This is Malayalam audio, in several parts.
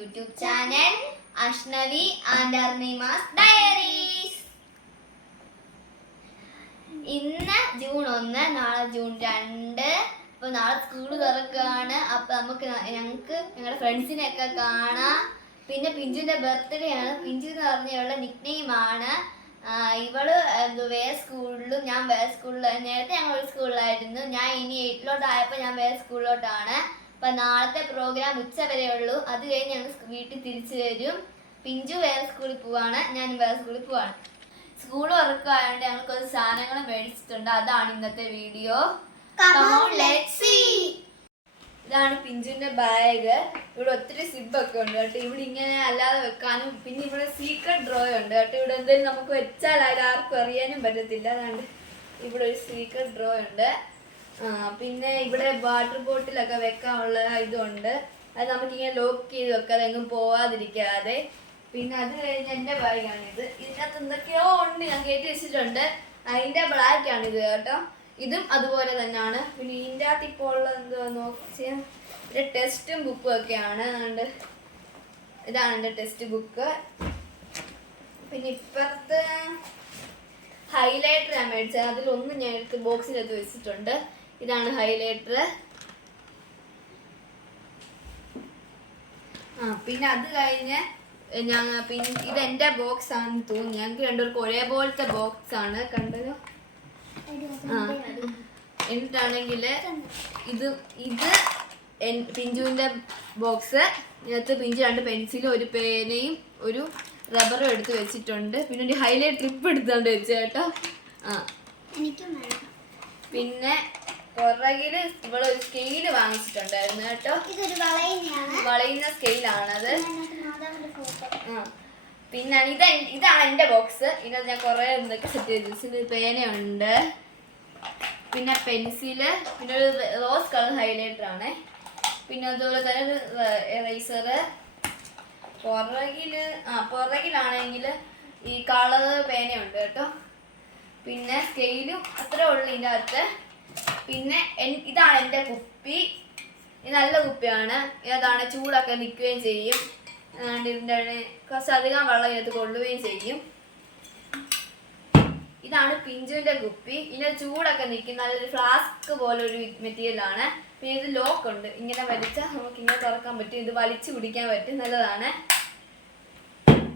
YouTube channel Ashnavi and Arnima's Diaries. ഇന്ന് ജൂൺ 1, നാളെ ജൂൺ 2. അപ്പോൾ നാളെ സ്കൂൾ തുറക്കുകയാണ്. അപ്പോൾ ഞങ്ങൾക്ക് ഞങ്ങളുടെ ഫ്രണ്ട്സിനെയൊക്കെ കാണാം. പിന്നെ പിഞ്ചുവിൻ്റെ ബർത്ത്ഡേ ആണ്. പിഞ്ചു എന്ന് പറഞ്ഞുള്ള നിക് നെയിമാണ്. ഇവള് വേറെ സ്കൂളിലും ഞാൻ വേറെ സ്കൂളിലും. നേരത്തെ ഞങ്ങൾ ഒരു സ്കൂളിലായിരുന്നു. ഞാൻ ഇനി 8ലോട്ടായപ്പോൾ ഞാൻ വേറെ സ്കൂളിലോട്ടാണ്. അപ്പം നാളത്തെ പ്രോഗ്രാം ഉച്ച വരെ ഉള്ളൂ. അത് കഴിഞ്ഞ് ഞങ്ങൾ വീട്ടിൽ തിരിച്ചു വരും. പിഞ്ചു വേറെ സ്കൂളിൽ പോവാണ്, ഞാൻ വേറെ സ്കൂളിൽ പോവാണ്. സ്കൂൾ തുറക്കായതുകൊണ്ട് ഞങ്ങൾ കുറച്ച് സാധനങ്ങൾ മേടിച്ചിട്ടുണ്ട്. അതാണ് ഇന്നത്തെ വീഡിയോ. ഇതാണ് പിഞ്ചുവിന്റെ ബാഗ്. ഇവിടെ ഒത്തിരി സിബൊക്കെ ഉണ്ട് കേട്ടോ. ഇവിടെ ഇങ്ങനെ അല്ലാതെ വെക്കാനും പിന്നെ ഇവിടെ സീക്രട്ട് ഡ്രോ ഉണ്ട് കേട്ടോ. ഇവിടെ എന്തെങ്കിലും നമുക്ക് വെച്ചാൽ ആർക്കും അറിയാനും പറ്റത്തില്ല. അതുകൊണ്ട് ഇവിടെ ഒരു സീക്രട്ട് ഡ്രോ ഉണ്ട്. പിന്നെ ഇവിടെ വാട്ടർ ബോട്ടിലൊക്കെ വെക്കാനുള്ള ഇതുണ്ട്. അത് നമുക്കിങ്ങനെ ലോക്ക് ചെയ്ത് വെക്കാതെ എങ്ങും പോവാതിരിക്കാതെ. പിന്നെ അത് കഴിഞ്ഞ് എൻ്റെ ബാഗാണിത്. ഇതിനകത്ത് എന്തൊക്കെയോ ഉണ്ട്, ഞാൻ കയറ്റി വെച്ചിട്ടുണ്ട്. അതിൻ്റെ ബ്ലാക്കാണിത് കേട്ടോ. ഇതും അതുപോലെ തന്നെയാണ്. പിന്നെ ഇതിൻ്റെ അകത്ത് ഇപ്പോൾ ഉള്ളത് എന്തോ നോക്കിയാൽ ഒരു ടെസ്റ്റും ബുക്കും ഒക്കെയാണ്. അതുകൊണ്ട് ഇതാണ് എൻ്റെ ടെക്സ്റ്റ് ബുക്ക്. പിന്നെ ഇപ്പുറത്ത് ഹൈലൈറ്റർ ഞാൻ മേടിച്ചത്. അതിലൊന്നും ഞാൻ എടുത്ത് ബോക്സിലെടുത്ത് വെച്ചിട്ടുണ്ട്. ഇതാണ് ഹൈലൈറ്റർ. പിന്നെ അത് കഴിഞ്ഞ് പിന്നെ ഇതെൻ്റെ ബോക്സ് ആണെന്ന് തോന്നുന്നു. ഞങ്ങൾക്ക് രണ്ടുപേർക്കും ഒരേപോലത്തെ ബോക്സ് ആണ്. കണ്ടല്ലോ. എന്നിട്ടാണെങ്കിൽ ഇത് പിഞ്ചുവിൻ്റെ ബോക്സ്. ഇതിനകത്ത് പിഞ്ചു 2 പെൻസിലും ഒരു പേനയും ഒരു റബ്ബറും എടുത്ത് വെച്ചിട്ടുണ്ട്. പിന്നെ ഒരു ഹൈലൈറ്റ് ട്രിപ്പ് എടുത്തുകൊണ്ട് വെച്ചു കേട്ടോ. പിന്നെ പുറകില് ഇവിടെ ഒരു സ്കെയില് വാങ്ങിച്ചിട്ടുണ്ടായിരുന്നു കേട്ടോ. വളയുന്ന സ്കെയിലാണത്. പിന്നെ ഇതാണ് എൻ്റെ ബോക്സ്. ഇതിനകത്ത് ഞാൻ കുറേ എന്തൊക്കെ സെറ്റ് ചെയ്ത് വെച്ചിട്ട് പേനയുണ്ട്, പിന്നെ പെൻസില്, പിന്നെ ഒരു റോസ് കളർ ഹൈലൈറ്റർ ആണ്. പിന്നെ അതുപോലെ തന്നെ ഒരു എറേസറ്. പുറകിലാണെങ്കിൽ ഈ കളർ പേനയുണ്ട് കേട്ടോ. പിന്നെ സ്കെയിലും അത്രേ ഉള്ളു ഇതിൻ്റെ അകത്ത്. പിന്നെ ഇതാണ് എൻ്റെ കുപ്പി. ഇത് നല്ല കുപ്പിയാണ്. ഏതാണ് ചൂടൊക്കെ നിൽക്കുകയും ചെയ്യും. ഇതിൻ്റെ കുറച്ചധികം വെള്ളം ഇതിനകത്ത് കൊള്ളുകയും ചെയ്യും. ഇതാണ് പിഞ്ചുവിൻ്റെ കുപ്പി. ഇതിൻ്റെ ചൂടൊക്കെ നിൽക്കും. നല്ലൊരു ഫ്ലാസ്ക് പോലെ ഒരു മെറ്റീരിയലാണ്. പിന്നെ ഇത് ലോക്ക് ഉണ്ട്. ഇങ്ങനെ വലിച്ചാൽ നമുക്ക് ഇങ്ങനെ തുറക്കാൻ പറ്റും. ഇത് വലിച്ചു പിടിക്കാൻ പറ്റും. നല്ലതാണ്.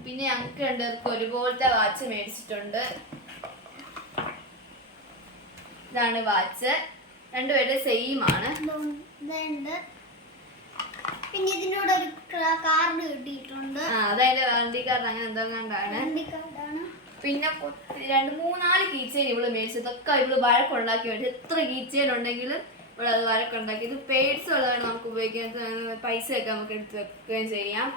പിന്നെ ഞങ്ങൾക്ക് രണ്ടുപേർക്കും ഒരുപോലത്തെ വാച്ച് മേടിച്ചിട്ടുണ്ട്. ഇതാണ് വാച്ച്. രണ്ടുപേരുടെ സെയിം ആണ്. പിന്നെ ഇതിനോട് ഒരു കാർഡ് കിട്ടിയിട്ടുണ്ട്. അതതിന്റെ വാറണ്ടി കാർഡ് അങ്ങനെ എന്തോ കണ്ടാണ്. പിന്നെ 2-3-4 കീച്ചെയിൻ ഇവള് മേടിച്ചതൊക്കെ ഇവള് വഴക്കുണ്ടാക്കി മേടിച്ചു. എത്ര കീച്ചെയിൻ ഉണ്ടെങ്കിലും ഇവിടെ അത് വഴക്കുണ്ടാക്കി. ഇത് പേഴ്സ് ഉള്ളതാണ് നമുക്ക് ഉപയോഗിക്കാൻ. പൈസയൊക്കെ നമുക്ക് എടുത്ത് വെക്കുകയും ചെയ്യാം.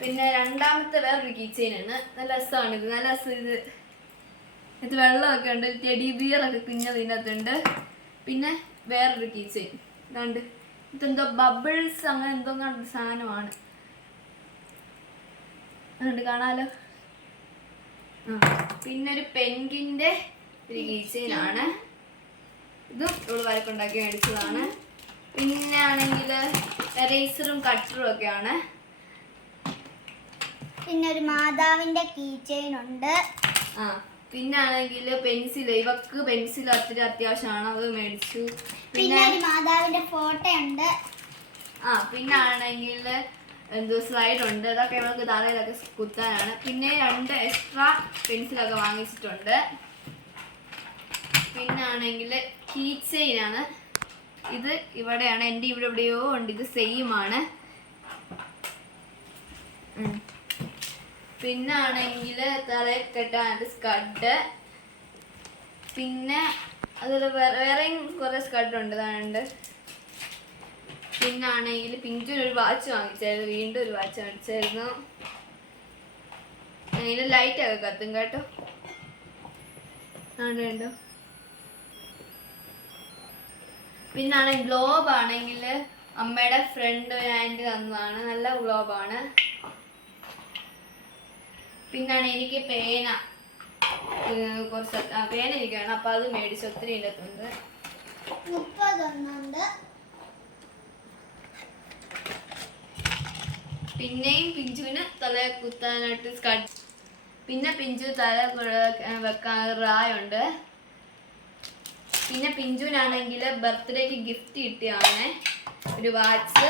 പിന്നെ രണ്ടാമത്തെ വേറൊരു കീച്ചെയിൻ ആണ്. നല്ല രസമാണിത്. നല്ല രസം. ഇത് വെള്ളമൊക്കെ ഉണ്ട്. ടെഡി ബിയറൊക്കെ കുഞ്ഞത് ഇതിനകത്തുണ്ട്. പിന്നെ വേറൊരു കീച്ചെയിൻ ഇതുണ്ട്. ഇതെന്തോ ബബിൾസ് അങ്ങനെ എന്തോ സാധനമാണ്. അതുകൊണ്ട് കാണാലോ. പിന്നെ ഒരു പെൻഗിൻ്റെ ഒരു കീച്ചെയിനാണ്. ഇതും ഇവിടെ വരക്കുണ്ടാക്കി മേടിച്ചതാണ്. പിന്നെ ആണെങ്കിൽ എറേസറും കട്ടറും ഒക്കെയാണ്. പിന്നെ ഒരു മാതാവിൻ്റെ കീച്ചെയിൻ ഉണ്ട്. പിന്നെ ആണെങ്കിൽ പെൻസിൽ. ഇവക്ക് പെൻസിൽ ഒത്തിരി അത്യാവശ്യമാണ്. അത് മേടിച്ചു. പിന്നെ ഒരു മാതാവിന്റെ ഫോട്ടോ ഉണ്ട്. പിന്നെ ആണെങ്കിൽ എന്തോ സ്ലൈഡ് ഉണ്ട്. അതൊക്കെ ഇവൾക്ക് തലയിലൊക്കെ കുത്താനാണ്. പിന്നെ 2 എക്സ്ട്രാ പെൻസിലൊക്കെ വാങ്ങിച്ചിട്ടുണ്ട്. പിന്നെ ആണെങ്കിൽ കീച്ചെയിനാണ്. ഇത് ഇവിടെയാണ്. എൻ്റെ ഇവിടെ എവിടെയോ ഉണ്ട്. ഇത് സെയിം ആണ്. പിന്നെ ആണെങ്കിൽ തലയിൽ കെട്ടാനായിട്ട് സ്കഡ്. പിന്നെ അതിൽ വേറെയും കുറേ സ്കഡുണ്ട്. ഇതാണ്ട്. പിന്നെ ആണെങ്കിൽ പിഞ്ചിനൊരു വാച്ച് വാങ്ങിച്ചായിരുന്നു. വീണ്ടും ഒരു വാച്ച് വാങ്ങിച്ചായിരുന്നു. അതിൽ ലൈറ്റൊക്കെ കത്തും കേട്ടോ. വേണ്ടോ. പിന്നെ ആണെങ്കിൽ ഗ്ലോബ് ആണെങ്കിൽ അമ്മയുടെ ഫ്രണ്ട് ആൻറ്റി തന്നതാണ്. നല്ല ഗ്ലോബാണ്. പിന്നാണ് എനിക്ക് പേന. കുറച്ച് പേന ഇരിക്കുകയാണ്. അപ്പം അത് മേടിച്ച് ഒത്തിരി ഇല്ലത്തുണ്ട്. 30 എണ്ണമുണ്ട്. പിന്നെയും പിഞ്ചുവിന് തല കുത്താനായിട്ട് പിന്നെ പിഞ്ചു തല വെക്കാൻ റായുണ്ട്. പിന്നെ പിഞ്ചുവിനാണെങ്കിൽ ബർത്ത്ഡേക്ക് ഗിഫ്റ്റ് കിട്ടിയാണ് ഒരു വാച്ച്.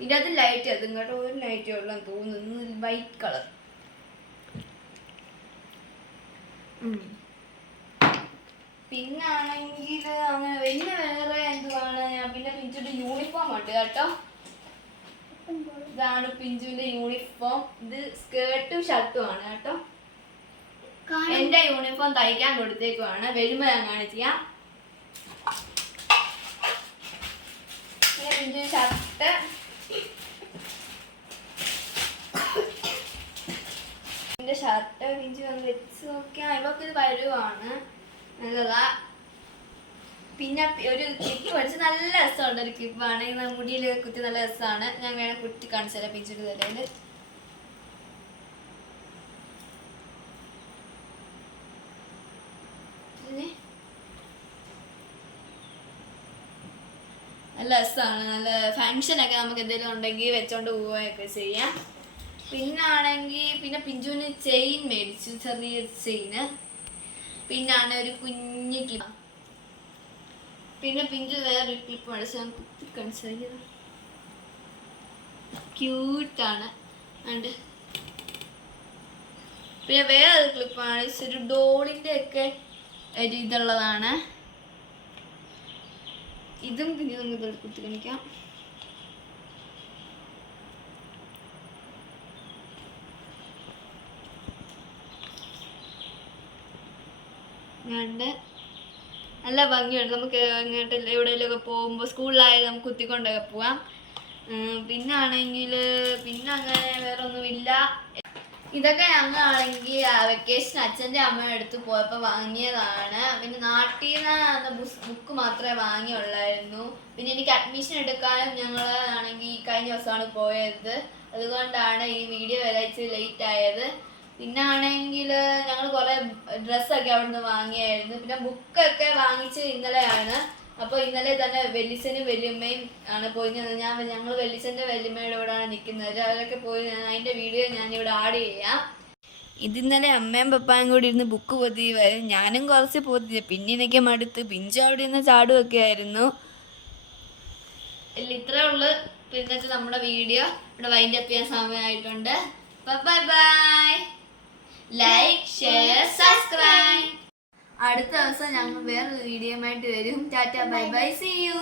ഇതിനകത്ത് ലൈറ്റ് അതും കേട്ടോ, ഒരു ലൈറ്റേ ഉള്ളെന്ന് തോന്നുന്നു, വൈറ്റ് കളർ. പിന്നാണെങ്കിൽ അങ്ങനെ വലിയ വേറെ എന്തുവാണ്, പിന്നെ പിഞ്ചുവിന്റെ യൂണിഫോം ഉണ്ട് കേട്ടോ. ഇതാണ് പിഞ്ചുവിന്റെ യൂണിഫോം. ഇത് സ്കേർട്ടും ഷർട്ടും ആണ് കേട്ടോ. എന്റെ യൂണിഫോം തയ്ക്കാൻ കൊടുത്തേക്കുവാണ്, വരുമ്പോ ഞാൻ കാണിച്ചാ. പിന്നെ പിഞ്ചു ഷർട്ട്, എന്റെ ഷർട്ട് പിഞ്ചു വന്ന് വെച്ച് നോക്കിയാ ഇവക്ക് ഇത് വരുവാണ്, നല്ലതാ. പിന്നെ ഒരു ക്ലിപ്പ് പഠിച്ച് നല്ല രസമുണ്ട്, ഒരു ക്ലിപ്പാണ്. മുടിയിൽ കുത്തി നല്ല രസമാണ്. ഞാൻ വേണേൽ കുത്തി കാണിച്ചു തരാം പിഞ്ചുടെ തലയിൽ. നല്ല രസമാണ്. നല്ല ഫങ്ഷനൊക്കെ നമുക്ക് എന്തെങ്കിലും ഉണ്ടെങ്കിൽ വെച്ചോണ്ട് പോവുകയൊക്കെ ചെയ്യാം. പിന്നെ പിഞ്ചുവിന് ചെയിൻ മേടിച്ചു, ചെറിയ ചെയിന്. പിന്നാണ് ഒരു കുഞ്ഞു ക്ലിപ്പ്. പിന്നെ പിഞ്ചു വേറൊരു ക്ലിപ്പ് മേടിച്ചു, ഞാൻ കുത്തി കാണിച്ചത്. ക്യൂട്ടാണ്. ഉണ്ട് പിന്നെ വേറൊരു ക്ലിപ്പാണ്, ഒരു ഡോളിന്റെ ഒക്കെ ഒരു ഇതുള്ളതാണ്. ഇതും പിന്നെ നമുക്ക് കുത്തി കാണിക്കാം. നല്ല ഭംഗിയുണ്ട്. നമുക്ക് അങ്ങോട്ട് എവിടെയെങ്കിലുമൊക്കെ പോകുമ്പോൾ സ്കൂളിലായാലും നമുക്ക് കുത്തിക്കൊണ്ടൊക്കെ പോവാം. പിന്നാണെങ്കിൽ പിന്നെ അങ്ങനെ വേറെ ഒന്നുമില്ല. ഇതൊക്കെ ഞങ്ങളാണെങ്കിൽ വെക്കേഷൻ അച്ഛൻ്റെ അമ്മയുടെ അടുത്ത് പോയപ്പോൾ വാങ്ങിയതാണ്. പിന്നെ നാട്ടിൽ നിന്ന് ബുക്ക് മാത്രമേ വാങ്ങിയുള്ളായിരുന്നു. പിന്നെ എനിക്ക് അഡ്മിഷൻ എടുക്കാനും ഞങ്ങൾ ആണെങ്കിൽ കഴിഞ്ഞ ദിവസമാണ് പോയത്, അതുകൊണ്ടാണ് ഈ വീഡിയോ വരെ ഇച്ചിരി ലേറ്റ് ആയത്. പിന്നെ ആണെങ്കിൽ ഞങ്ങൾ കുറേ ഡ്രസ്സൊക്കെ അവിടെ നിന്ന് വാങ്ങിയായിരുന്നു. പിന്നെ ബുക്കൊക്കെ വാങ്ങിച്ച് ഇന്നലെയാണ്. അപ്പോൾ ഇന്നലെ തന്നെ വെല്ലിച്ചനും വല്യമ്മയും ആണ് പോയി. ഞങ്ങൾ വെല്ലിച്ചൻ്റെ വല്യമ്മയുടെ കൂടെയാണ് നിൽക്കുന്നത്. അവരൊക്കെ പോയി, അതിൻ്റെ വീഡിയോ ഞാനിവിടെ ആഡ് ചെയ്യാം. ഇതിന്നലെ അമ്മയും പപ്പായും കൂടി ഇരുന്ന് ബുക്ക് പൊതി വരും. ഞാനും കുറച്ച് പൊതി, പിന്നെ എനിക്ക് മടുത്ത് പിഞ്ചു അവിടെ നിന്ന് ചാടുമൊക്കെ ആയിരുന്നു. ഇത്രേ ഉള്ളു. പിന്നെ നമ്മുടെ വീഡിയോ ഇവിടെ വൈൻഡ് അപ്പ് ചെയ്യാൻ സമയമായിട്ടുണ്ട്. Bye bye, like, share, subscribe. അടുത്ത ദിവസം ഞങ്ങൾ വേറൊരു വീഡിയോ ആയിട്ട് വരും. Tata, bye bye, see U.